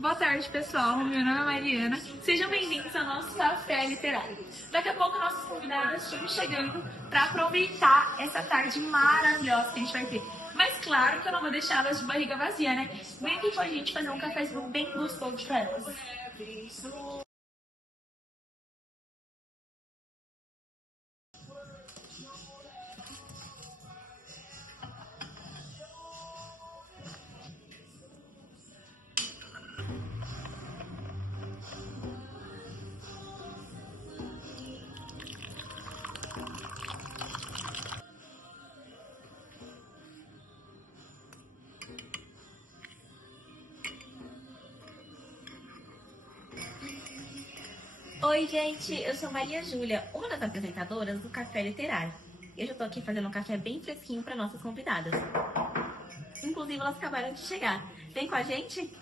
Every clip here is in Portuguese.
Boa tarde, pessoal. Meu nome é Mariana. Sejam bem-vindos ao nosso Café Literário. Daqui a pouco, nossas convidadas estão chegando para aproveitar essa tarde maravilhosa que a gente vai ter. Mas claro que eu não vou deixar elas de barriga vazia, né? Vem aqui com a gente fazer um cafezinho bem gostoso para elas. Oi, gente, eu sou Maria Júlia, uma das apresentadoras do Café Literário. Eu já tô aqui fazendo um café bem fresquinho para nossas convidadas. Inclusive, elas acabaram de chegar. Vem com a gente?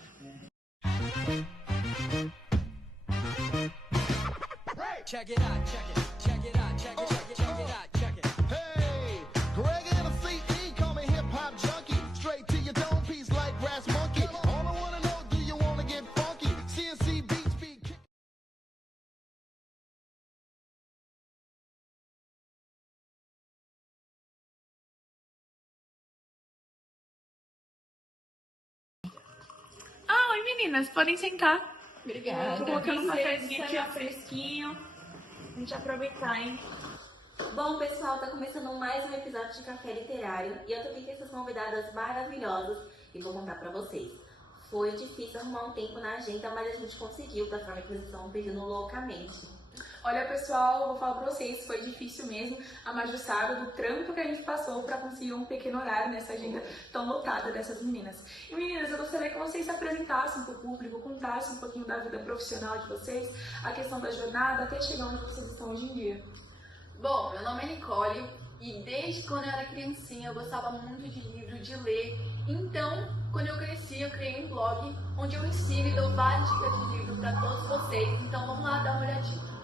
Check it out, check it, check it out, check it, check it, check it out, check it. Hey, Greg and the CE call me hip hop junkie. Straight to your dome piece like Brass Monkey. All I wanna know, do you wanna get funky? CNC beats be kick. Oi meninas, podem sentar. Obrigada. Tô colocando um cafezinho aqui, ó, fresquinho. A gente aproveitar, hein? Bom, pessoal, tá começando mais um episódio de Café Literário e eu tô aqui com essas convidadas maravilhosas e vou contar pra vocês. Foi difícil arrumar um tempo na agenda, mas a gente conseguiu, da forma que vocês estão pedindo loucamente. Olha, pessoal, eu vou falar pra vocês, foi difícil mesmo a Maju sabe do trampo que a gente passou pra conseguir um pequeno horário nessa agenda tão lotada dessas meninas. E meninas, eu gostaria que vocês se apresentassem pro público, contassem um pouquinho da vida profissional de vocês, a questão da jornada, até chegar onde vocês estão hoje em dia. Bom, meu nome é Nicole e desde quando eu era criancinha eu gostava muito de livro, de ler. Então, quando eu cresci, eu criei um blog onde eu ensino e dou várias dicas de livro para todos vocês. Então, vamos lá dar uma olhadinha.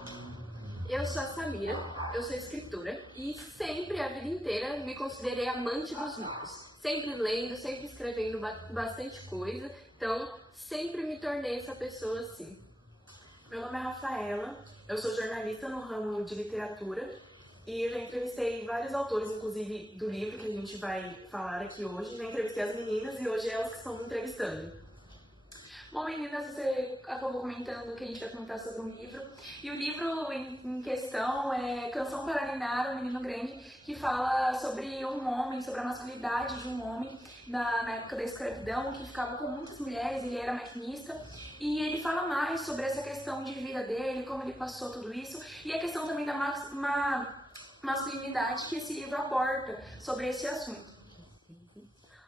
Eu sou a Samira, eu sou escritora e sempre, a vida inteira, me considerei amante dos livros. Sempre lendo, sempre escrevendo bastante coisa, então sempre me tornei essa pessoa assim. Meu nome é Rafaela, eu sou jornalista no ramo de literatura e eu já entrevistei vários autores, inclusive do livro que a gente vai falar aqui hoje. Já entrevistei as meninas e hoje é elas que estão me entrevistando. Bom, meninas, você acabou comentando que a gente vai comentar sobre um livro. E o livro em questão é Canção para Ninar, um Menino Grande, que fala sobre um homem, sobre a masculinidade de um homem na época da escravidão, que ficava com muitas mulheres, ele era maquinista. E ele fala mais sobre essa questão de vida dele, como ele passou tudo isso, e a questão também da masculinidade que esse livro aborda sobre esse assunto.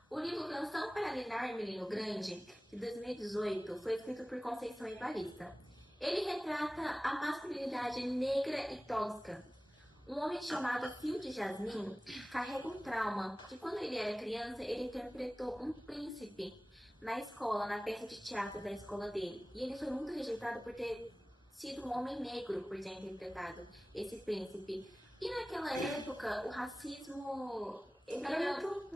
O livro Canção para Ninar, Menino Grande, de 2018, foi escrito por Conceição Evarista. Ele retrata a masculinidade negra e tosca. Um homem chamado Fio de Jasmim carrega um trauma que, quando ele era criança, ele interpretou um príncipe na escola, na peça de teatro da escola dele. E ele foi muito rejeitado por ter sido um homem negro, por ter interpretado esse príncipe. E naquela época, o racismo ele era muito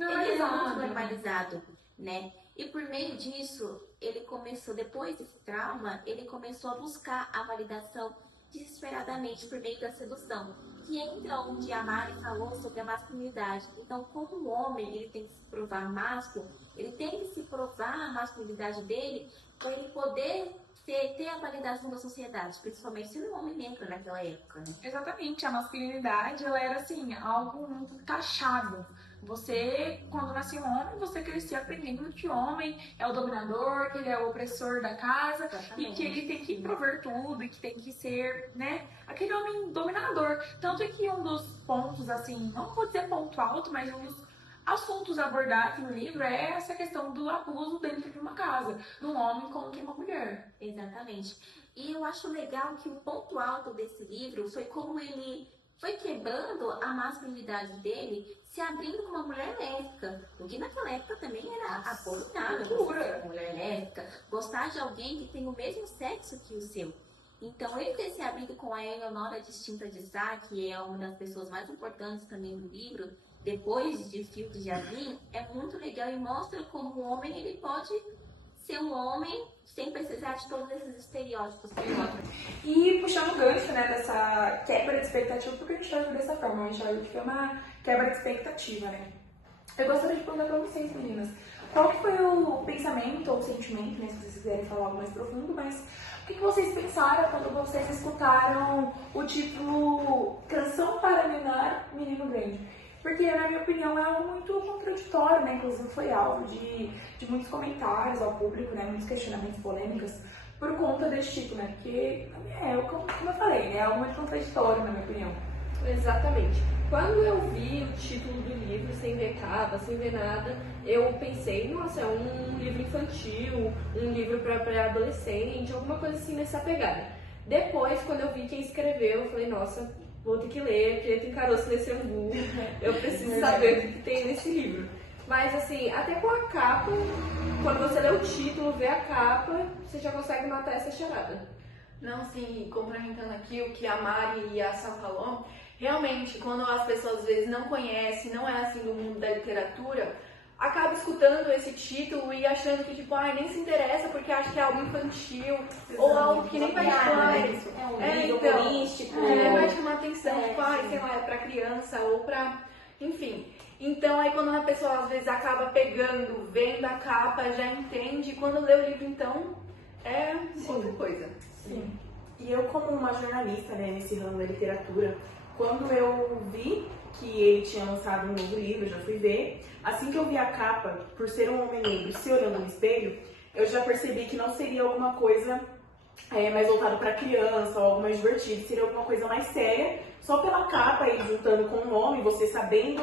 normalizado, né? E por meio disso, ele começou, depois desse trauma, ele começou a buscar a validação desesperadamente por meio da sedução. Que entra onde a Mari falou sobre a masculinidade. Então, como um homem, ele tem que se provar másculo, ele tem que se provar a masculinidade dele para ele poder ter a validação da sociedade, principalmente sendo um homem negro naquela época, né? Exatamente, a masculinidade ela era assim, algo muito taxado. Você, quando nascia um homem, você crescia aprendendo que o homem é o dominador, que ele é o opressor da casa. Exatamente. E que ele tem que prover tudo, e que tem que ser, né, aquele homem dominador. Tanto é que um dos pontos, assim, não vou dizer ponto alto, mas um dos assuntos abordados no livro é essa questão do abuso dentro de uma casa, de um homem contra uma mulher. Exatamente. E eu acho legal que o ponto alto desse livro foi como ele foi quebrando a masculinidade dele, se abrindo com uma mulher lésbica. O que naquela época também era abominável. Você ser uma mulher lésbica, gostar de alguém que tem o mesmo sexo que o seu. Então, ele ter se abrido com a Eleonora Distinta de Sá, que é uma das pessoas mais importantes também do livro, depois de Fio de Jasmim, é muito legal e mostra como o homem ele pode ser um homem sem precisar de todos esses estereótipos que encontram. E puxando o gancho, né, dessa quebra de expectativa, porque a gente vai ver dessa forma, a gente vai ver que foi uma quebra de expectativa, né? Eu gostaria de perguntar pra vocês, meninas, qual que foi o pensamento ou o sentimento, né, se vocês quiserem falar algo mais profundo, mas o que vocês pensaram quando vocês escutaram o título Canção para Ninar, Menino Grande? Porque, na minha opinião, é algo muito contraditório, né? Inclusive foi alvo de muitos comentários ao público, né? Muitos questionamentos, polêmicas, por conta desse título, né? Porque, como eu falei, né? É algo muito contraditório, na minha opinião. Exatamente. Quando eu vi o título do livro, sem ver capa, sem ver nada, eu pensei, nossa, é um livro infantil, um livro para pré-adolescente, alguma coisa assim nessa pegada. Depois, quando eu vi quem escreveu, eu falei, nossa, vou ter que ler, porque tem caroço nesse angu, eu preciso saber o que tem nesse livro. Mas assim, até com a capa, quando você lê o título, vê a capa, você já consegue matar essa charada. Não, sim, complementando aqui o que a Mari e a Sal falou, realmente, quando as pessoas às vezes não conhecem, não é assim do mundo da literatura, acaba escutando esse título e achando que, tipo, nem se interessa porque acha que é algo infantil, ou algo que nem vai chamar. É um livro humorístico. Vai chamar atenção, tipo, sei lá, é pra criança ou pra... Enfim. Então, aí quando a pessoa às vezes acaba pegando, vendo a capa, já entende, e quando lê o livro, então, é outra coisa. Sim. E eu, como uma jornalista, né, nesse ramo da literatura, quando eu vi que ele tinha lançado um novo livro, eu já fui ver. Assim que eu vi a capa, por ser um homem negro se olhando no espelho, eu já percebi que não seria alguma coisa mais voltada para criança ou algo mais divertido, seria alguma coisa mais séria, só pela capa e juntando com o nome, você sabendo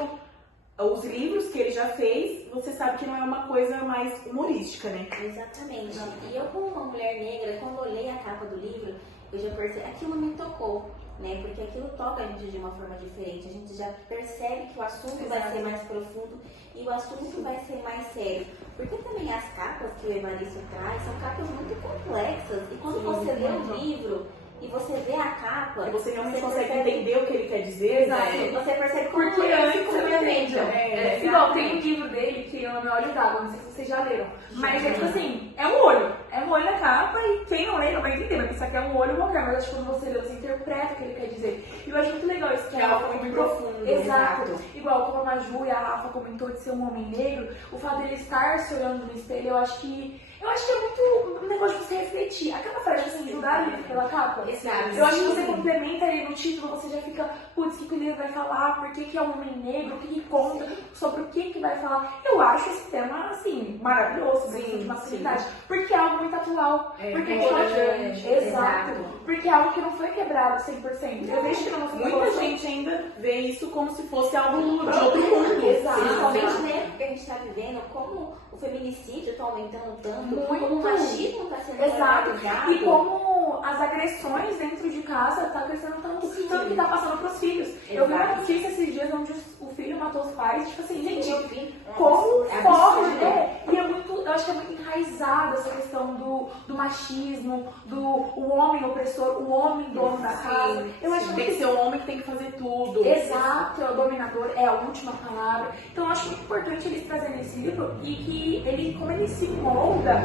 os livros que ele já fez, você sabe que não é uma coisa mais humorística, né? Exatamente. E eu, como uma mulher negra, quando olhei a capa do livro, eu já percebi, aquilo me tocou, né? Porque aquilo toca a gente de uma forma diferente. A gente já percebe que o assunto vai ser mais profundo e o assunto vai ser mais sério. Porque também as capas que o Evaristo traz são capas muito complexas. E quando você lê o livro e você vê a capa, E você realmente consegue percebe... entender o que ele quer dizer. Exato. Né? Você percebe como Porque antes eu não entendi. Igual, tem um exatamente. livro dele que é o Nome Olhos d'Água, não sei se vocês já leram. Mas é tipo assim, é um olho. É um olho na capa e quem não lê não vai entender, mas isso aqui é um olho qualquer. Mas acho que quando você lê, você interpreta o que ele quer dizer. E eu acho muito legal isso, que É algo muito profundo. Exato. Igual como a Maju e a Rafa comentou de ser um homem negro, o fato dele estar se olhando no espelho, eu acho que é muito um negócio de você refletir. Aquela frase assim, julgar o livro pela capa. Exato. Eu acho que você complementa ele no título, você já fica, putz, o que o livro vai falar, por que é um homem negro, o que conta, sobre o que vai falar. Eu acho esse tema, assim, maravilhoso, de masculinidade, porque é algo muito atual. Porque importante. Exato. Porque é algo que não foi quebrado 100%. Eu vejo que não foi Muita gente ainda vê isso como se fosse algo de outro mundo. Exato. Principalmente na época que a gente está vivendo, como o feminicídio está aumentando tanto, como o machismo está sendo Exato. normalizado. E como as agressões dentro de casa tá crescendo tanto, tanto que tá passando pros filhos. Eu vi uma notícia esses dias onde o filho matou os pais, tipo assim, gente, como forte, né? E é muito, eu acho que é muito enraizado essa questão do machismo, o homem opressor, o homem dono da casa. Eu acho Tem que ser o homem que tem que fazer tudo. Exato, é o dominador, é a última palavra. Então eu acho muito importante eles trazerem esse livro e que ele, como ele se molda a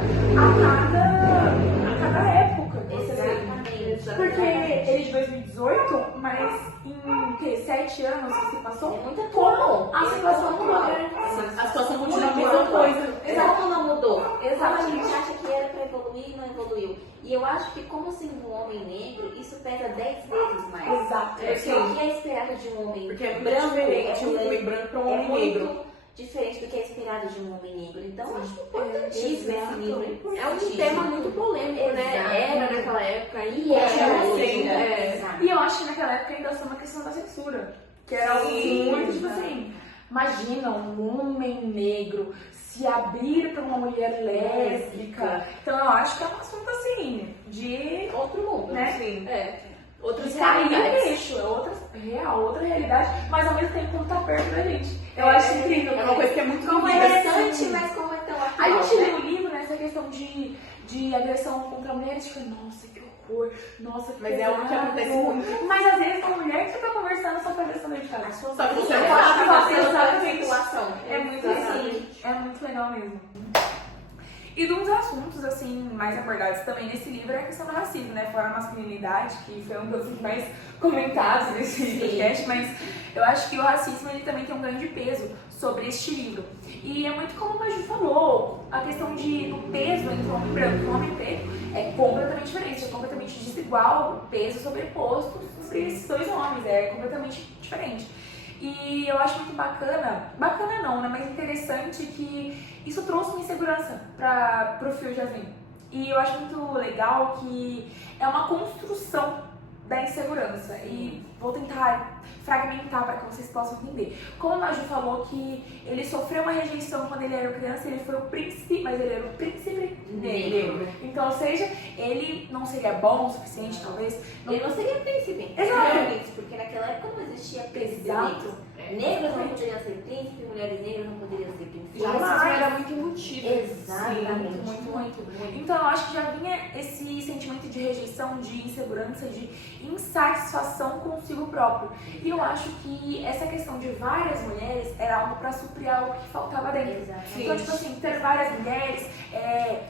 cada época. Você vê. Exatamente. Porque ele é de 2018, mas em 7 anos que se passou, É muita como coisa. a situação mudou. A situação continua a mesma coisa. Exato, não mudou. Exato. A gente acha que era pra evoluir e não evoluiu. E eu acho que, como sendo um homem negro, isso pesa 10 vezes mais. Exato. Porque o que é esperado de um homem Porque é muito branco diferente um homem branco para um homem negro. muito diferente do que é esperado de um homem negro. Então, eu acho importantíssimo esse livro. É um tema muito polêmico, né? Exato. Era naquela época E é hoje. Exato. E eu acho que naquela época ainda foi uma questão da censura. Que era algo muito, tipo assim, imagina um homem negro se abrir para uma mulher lésbica. Então eu acho que é um assunto assim, de Outro mundo. né? Sim. Outras Cair no realidades. eixo, é outra realidade, mas ao mesmo tempo tá perto da gente. Eu acho incrível. É uma coisa que é muito Como é vivida. interessante, mas como é tão A atual. gente lê o livro, né, essa questão de agressão contra mulheres, fica, nossa, que horror, nossa, que Mas é algo que pesado. acontece muito. Mas às vezes com mulher que você tá conversando só pra ver se não A de sua Só que você vida, não sabe, a sua exatamente. situação. É muito Exatamente. É muito legal mesmo. E de uns assuntos, assim, mais abordados também nesse livro é a questão do racismo, né? Fora a masculinidade, que foi um dos assuntos mais comentados nesse podcast, mas eu acho que o racismo, ele também tem um grande peso sobre este livro. E é muito como o Maju falou, a questão do peso entre o homem branco e o homem preto é completamente diferente, é completamente desigual, o peso sobreposto sobre esses dois homens, é completamente diferente. E eu acho muito bacana não, né, mas interessante que isso trouxe uma insegurança pro Fio Jasmine. E eu acho muito legal que é uma construção da insegurança. E vou tentar fragmentar para que vocês possam entender. Como a Maju falou que ele sofreu uma rejeição quando ele era criança, ele foi o príncipe, mas ele era o príncipe negro. Então, ou seja, ele não seria bom o suficiente, talvez. Ele não seria príncipe. Exato. Porque naquela época não existia príncipe Exato. negro. Negros não poderiam ser príncipe, mulheres negras não poderiam ser príncipe. Já isso era muito embutido. Exatamente. Muito. Então eu acho que já vinha esse sentimento de rejeição, de insegurança, de insatisfação consigo próprio. E eu acho que essa questão de várias mulheres era algo para suprir algo que faltava dentro. Exatamente. Então, tipo assim, ter várias mulheres,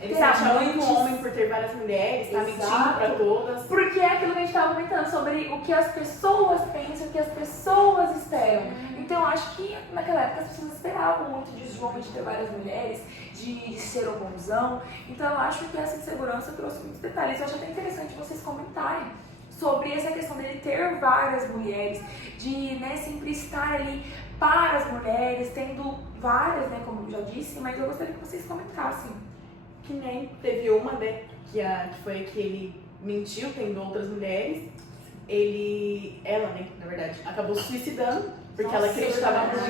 Ele ter se acha muito amantes. homem por ter várias mulheres, tá mentindo pra todas. Porque é aquilo que a gente estava comentando sobre o que as pessoas pensam, o que as pessoas esperam. Então eu acho que naquela época as pessoas esperavam muito disso, de homem, de ter várias mulheres, de ser o bonzão. Então eu acho que essa insegurança trouxe muitos detalhes. Eu acho até interessante vocês comentarem sobre essa questão dele ter várias mulheres, de, né, sempre estar ali para as mulheres, tendo várias, né, como eu já disse, mas eu gostaria que vocês comentassem. Que nem teve uma, né, que foi a que ele mentiu tendo outras mulheres. Ela, né, na verdade, acabou se suicidando, porque ela acreditava muito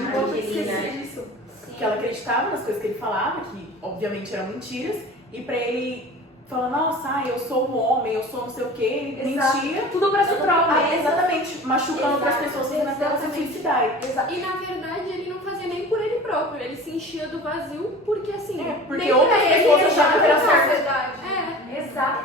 que ela acreditava nas coisas que ele falava, que obviamente eram mentiras, e pra ele falar, nossa, eu sou um homem, eu sou não sei o que, ele mentia. Tudo pra si próprio. Exatamente, machucando outras pessoas, fazendo até ela se suicidar. E na verdade ele não fazia nem por ele próprio, ele se enchia do vazio porque assim. Porque nem outras pra ele pessoas ele achavam que era achava certo. verdade. Exato.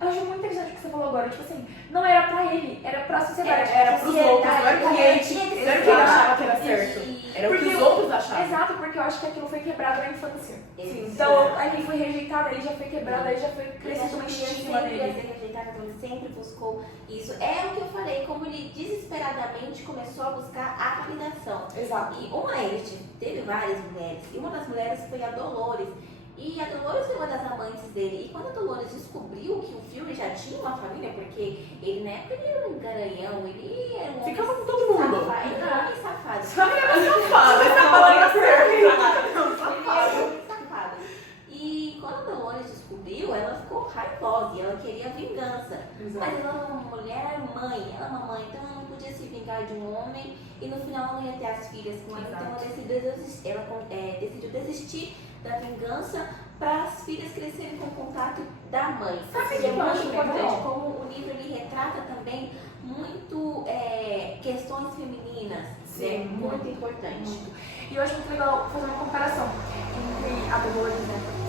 Eu acho muito interessante o que você falou agora, tipo assim, não era pra ele, era pra sociedade. Era pros outros, não era que ele achava que era certo. Era o que os outros achavam. Exato, porque eu acho que aquilo foi quebrado na infância. Sim. Então, aí ele foi rejeitado, ele já foi quebrado, aí já foi crescendo uma estigma Sempre ia dele. ser rejeitado, então ele sempre buscou isso. É o que eu falei, como ele desesperadamente começou a buscar a validação. Exato. E ele teve várias mulheres, e uma das mulheres foi a Dolores. E a Dolores foi uma das amantes dele. E quando a Dolores descobriu que o filme já tinha uma família, porque ele na época ele era um garanhão, ele era um Ficava com todo mundo. safado. Ele era um homem safado. Só que era safado, essa palavra certa. Ele era um safado. E quando a Dolores descobriu, ela ficou raivosa e ela queria vingança. Mas ela era uma mulher mãe, ela é uma mãe, então ela não podia se vingar de um homem e no final ela não ia ter as filhas com ele. Então ela decidiu desistir da vingança para as filhas crescerem com o contato da mãe. Sabe E o que é eu acho muito importante legal? como o livro ele retrata também muito questões femininas. Sim, É muito importante. E eu acho muito legal fazer uma comparação entre a Dolores, né?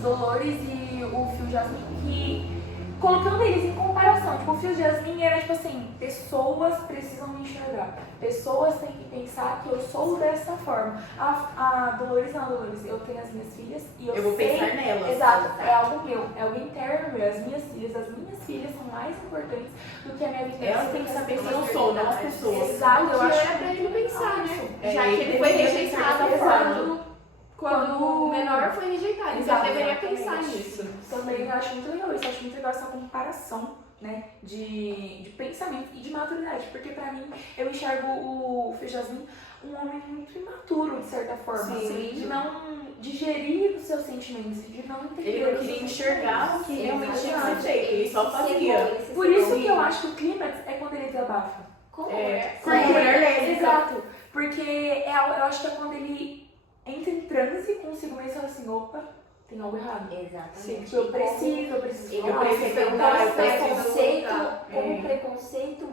Dolores e o Fio Jasmine, que colocando eles em comparação, tipo, o Fio Jasmine era tipo assim, pessoas precisam me enxergar, pessoas têm que pensar que eu sou dessa forma. A Dolores não, Dolores, eu tenho as minhas filhas e eu vou sei, pensar nelas. Exato, é algo meu, é algo interno meu, as minhas filhas são mais importantes do que a minha vida. Elas têm que saber quem eu sou, não as pessoas. Exato, eu que acho era pra ele pensar, né? É, Já que ele ele foi deveria rejeitado pensar dessa quando o menor foi rejeitado. Então ele deveria pensar Exatamente. nisso. Também eu acho muito legal isso, eu acho muito legal essa comparação, né, de pensamento e de maturidade, porque pra mim, eu enxergo o Fio Jasmine um homem muito imaturo, de certa forma, Sim. de não digerir os seus sentimentos, de não entender. Ele não os queria seus enxergar o sentimentos. que realmente tinha que ser Exatamente. feito, ele só fazia. Por isso que eu acho que o clímax é quando ele desabafa. Como Como mulher lésbica. Exato, porque eu acho que é quando ele entra em transe consigo mesmo e fala assim, opa, tem algo errado. Exatamente. Eu preciso Ele falar. preciso percebeu mudar, como eu preciso preconceito, mudar. como o preconceito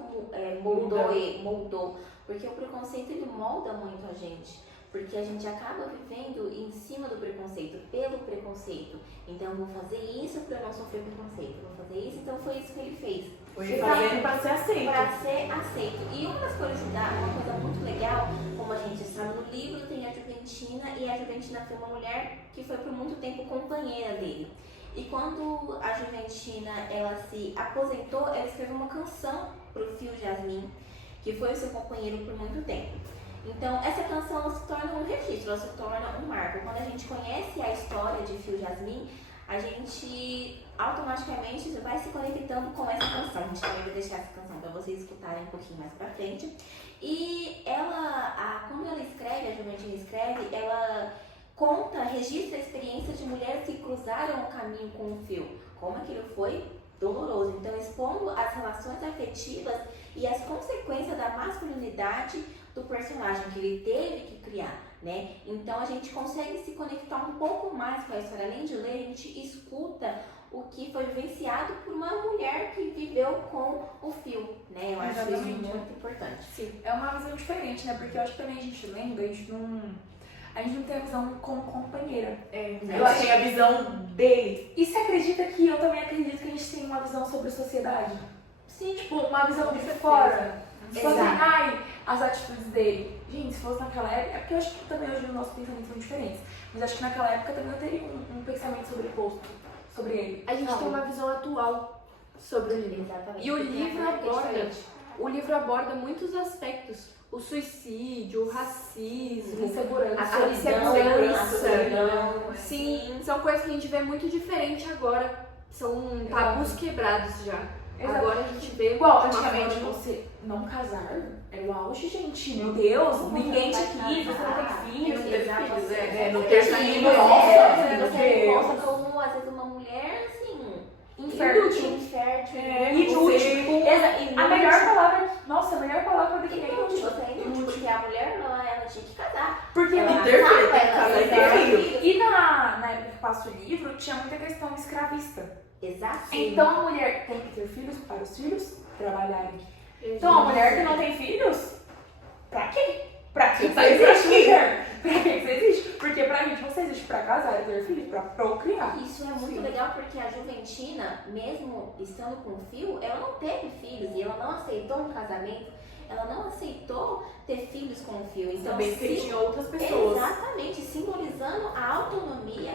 moldou. Porque o preconceito ele molda muito a gente. Porque a gente acaba vivendo em cima do preconceito, pelo preconceito. Então, eu vou fazer isso para eu não sofrer preconceito. Eu vou fazer isso, então foi isso que ele fez. Foi fazendo pra ser aceito. Para ser aceito. E uma das coisas, uma coisa muito legal, como a gente sabe, no livro tem a Juventina, e a Juventina foi uma mulher que foi por muito tempo companheira dele. E quando a Juventina ela se aposentou, ela escreveu uma canção pro Fio Jasmin, que foi o seu companheiro por muito tempo. Então, essa canção ela se torna um registro, ela se torna um marco. Quando a gente conhece a história de Fio Jasmin, a gente automaticamente vai se conectando com essa canção. A gente também vai deixar essa canção para vocês escutarem um pouquinho mais pra frente. E ela, quando ela escreve, a Juventina escreve, ela conta, registra a experiência de mulheres que cruzaram o caminho com o Fio. Como aquilo foi doloroso. Então, expondo as relações afetivas e as consequências da masculinidade do personagem que ele teve que criar, né? Então, a gente consegue se conectar um pouco mais com a história. Além de ler, a gente escuta o que foi vivenciado por uma mulher que viveu com o Fio, né? Eu acho isso muito importante. Sim, é uma visão diferente, né? Porque eu acho que também a gente lendo, a gente não tem a visão como companheira. Eu achei a visão dele. E você acredita que eu também acredito que a gente tem uma visão sobre sociedade? Sim. Tipo, uma visão de fora. Sobre, Exato. as atitudes dele. Gente, se fosse naquela época, é porque eu acho que também hoje os nossos pensamentos são diferentes. Mas acho que naquela época também eu teria um pensamento sobreposto sobre ele. A gente tem uma visão atual sobre o livro. Exatamente. E o Porque livro naquela época é aborda, diferente. o livro aborda muitos aspectos. O suicídio, o racismo, Insegurança. a insegurança. solidão, Sim, são coisas que a gente vê muito diferente agora. São tabus quebrados já. Exato. Agora a gente vê Igual, de uma antigamente forma- você não casar era o auge, gente. Meu Deus, ninguém te quis, você não tem filhos. Não teve Exatamente. filhos, não Porque ter assim, filhos, você nossa, é meu Deus. posta como, às vezes, uma mulher, assim, Infértil. infértil. Inútil. A melhor palavra, nossa, a melhor palavra pra definir é Inútil, inútil. você é inútil, porque a mulher, ela tinha que casar. Porque Ela não ter filho, casava, tem que casar e ter ela filho. E na época que passa o livro, tinha muita questão escravista. Exato. Então a mulher tem que ter filhos para os filhos trabalharem. Então a mulher que não tem filhos, pra quê? Pra que você existe, mulher? Pra que você existe? Porque pra gente você existe pra casar e ter filhos, pra procriar. Isso é muito legal porque a Juventina, mesmo estando com o Fio, ela não teve filhos e ela não aceitou um casamento, ela não aceitou ter filhos com o Fio. Então, Também porque ele tinha outras pessoas. Exatamente, simbolizando a autonomia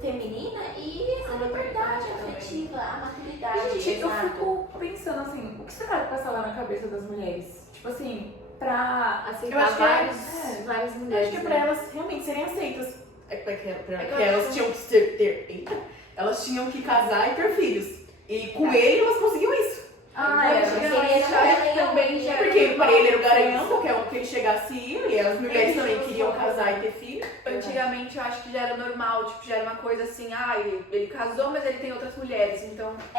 feminina e a liberdade afetiva, a maturidade. Gente, eu exato. fico pensando assim, o que será que passa lá na cabeça das mulheres? Tipo assim, pra Eu aceitar acho que várias Eu mulheres. acho que pra elas realmente serem aceitas. Porque eu elas acho- tinham que elas tinham que casar e ter filhos. E com ele elas conseguiam isso. também já Porque pra ele era o garanhão, qualquer um que ele chegasse ia, e as mulheres também queriam casar e ter filho. Antigamente eu acho que já era normal, tipo, já era uma coisa assim, ele casou, mas ele tem outras mulheres, então Porque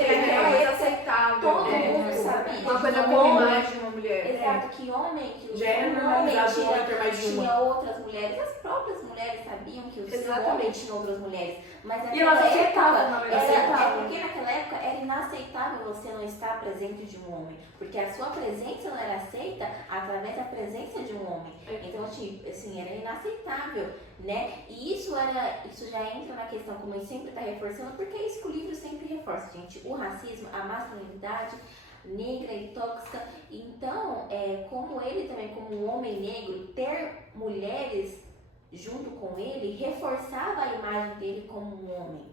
era na uma coisa época, aceitável. todo mundo sabia. Uma coisa que com homem- mais de uma mulher. Exato, que homem, que Já era o homem normalizado o homem ter mais de uma. tinha outras mulheres, as próprias mulheres sabiam que o seu Exatamente. homem tinha outras mulheres. Mas E elas naquela aceitavam, época, na verdade, é aceitavam. porque naquela época era inaceitável você não estar presente de um homem. Porque a sua presença não era aceita através da presença de um homem. Então, assim, era inaceitável, né? E isso já entra na questão, como a gente sempre está reforçando, porque é isso que o livro sempre reforça, gente. O racismo, a masculinidade negra e tóxica. Então, como ele também, como um homem negro, ter mulheres junto com ele reforçava a imagem dele como um homem.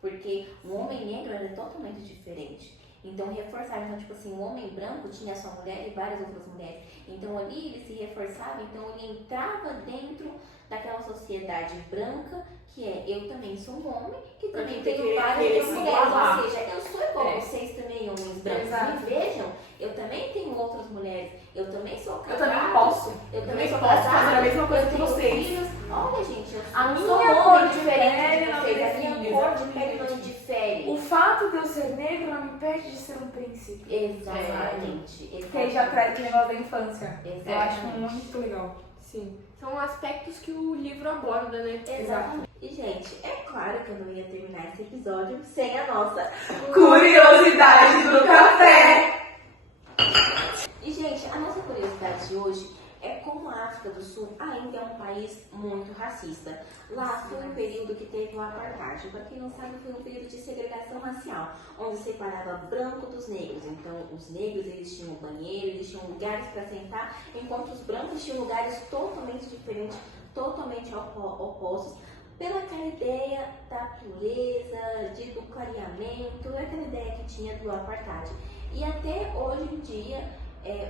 Porque um homem negro era totalmente diferente. Então reforçava, então, tipo assim, o homem branco tinha sua mulher e várias outras mulheres. Então ali ele se reforçava, então ele entrava dentro daquela sociedade branca, que é eu também sou um homem, que também Porque tenho várias querer outras se mulheres. igualar. Ou seja, eu sou igual vocês também, homens brancos. Exato. Me vejam, eu também tenho outras mulheres. Eu também sou eu casada. também posso. Eu também Eu sou posso casada. fazer a mesma coisa eu que tenho vocês. filhos. Olha, gente, eu A sou minha um cor homem de diferente pele de não vocês. me A minha define, cor de exatamente. pele não difere. O fato de eu ser negro não me impede de ser um príncipe. Exatamente. Que aí já traz aquele negócio da infância. Eu acho Exatamente. muito legal. Sim. São aspectos que o livro aborda, né? Exatamente. E, gente, é claro que eu não ia terminar esse episódio sem a nossa Curiosidade do café! E, gente, a nossa curiosidade de hoje é como a África do Sul ainda é um país muito racista. Lá foi um período que teve o apartheid. Para quem não sabe, foi um período de segregação racial, onde separava branco dos negros. Então, os negros eles tinham banheiro, eles tinham lugares para sentar, enquanto os brancos tinham lugares totalmente diferentes, totalmente opostos, pela aquela ideia da pureza, do clareamento, aquela ideia que tinha do apartheid. E até hoje em dia,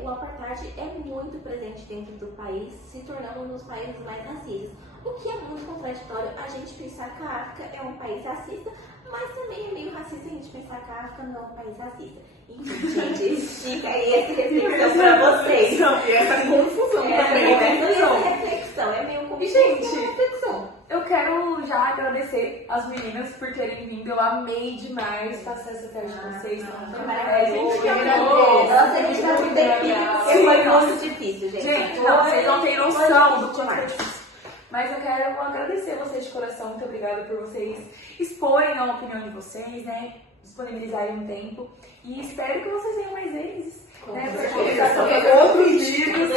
o apartheid é muito presente dentro do país, se tornando um dos países mais racistas. O que é muito contraditório a gente pensar que a África é um país racista, mas também é meio racista a gente pensar que a África não é um país racista. Enfim, gente, fica aí essa reflexão pra vocês. E essa confusão também, né? Essa reflexão é meio confusão. E, gente, reflexão. eu quero já agradecer as meninas por terem vindo. Eu amei demais passar essa tarde com vocês. Foi A maravilhoso. gente Nossa, a gente tá muito tempinho, porque foi muito difícil, gente. Gente, não, vocês não têm noção do quanto demais. é difícil. Mas eu quero agradecer vocês de coração. Muito obrigada por vocês exporem a opinião de vocês, né? Disponibilizarem um tempo. E espero que vocês venham mais vezes. Né, pra conversar sobre outros livros.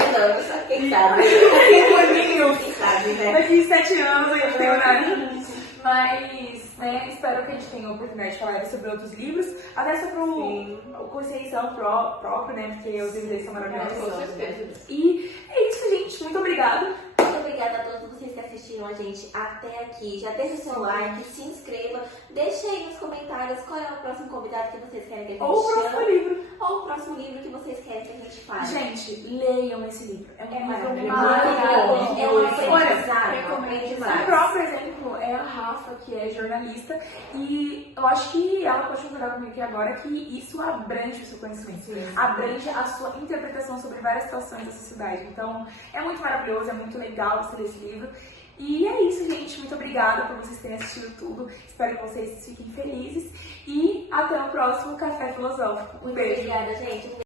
Quem sabe? Quem sabe, né? Daqui a 7 anos a gente tem horário. Mas, né, espero que a gente tenha a oportunidade de falar sobre outros livros, até sobre o consciência própria, né? Porque os livros deles são maravilhosos. Com certeza. E é isso, gente. Muito obrigada. Muito obrigada a todos vocês que assistiram a gente até aqui. Já deixa o seu like, se inscreva, deixa aí nos comentários qual é o próximo convidado que vocês querem que a gente Ou o próximo chame, livro. ou o próximo livro que vocês querem que a gente fale. Gente, leiam esse livro. É um livro maravilhoso. É um Olha, aprendizado. recomendo demais. O próprio exemplo é a Rafa, que é jornalista, e eu acho que ela pode concordar comigo aqui agora que isso abrange o seu conhecimento, abrange a sua interpretação sobre várias situações da sociedade. Então, é muito maravilhoso, é muito legal você ler esse livro. E é isso, gente. Muito obrigada por vocês terem assistido tudo. Espero que vocês fiquem felizes. E até o próximo Café Filosófico. Muito beijo. obrigada, gente.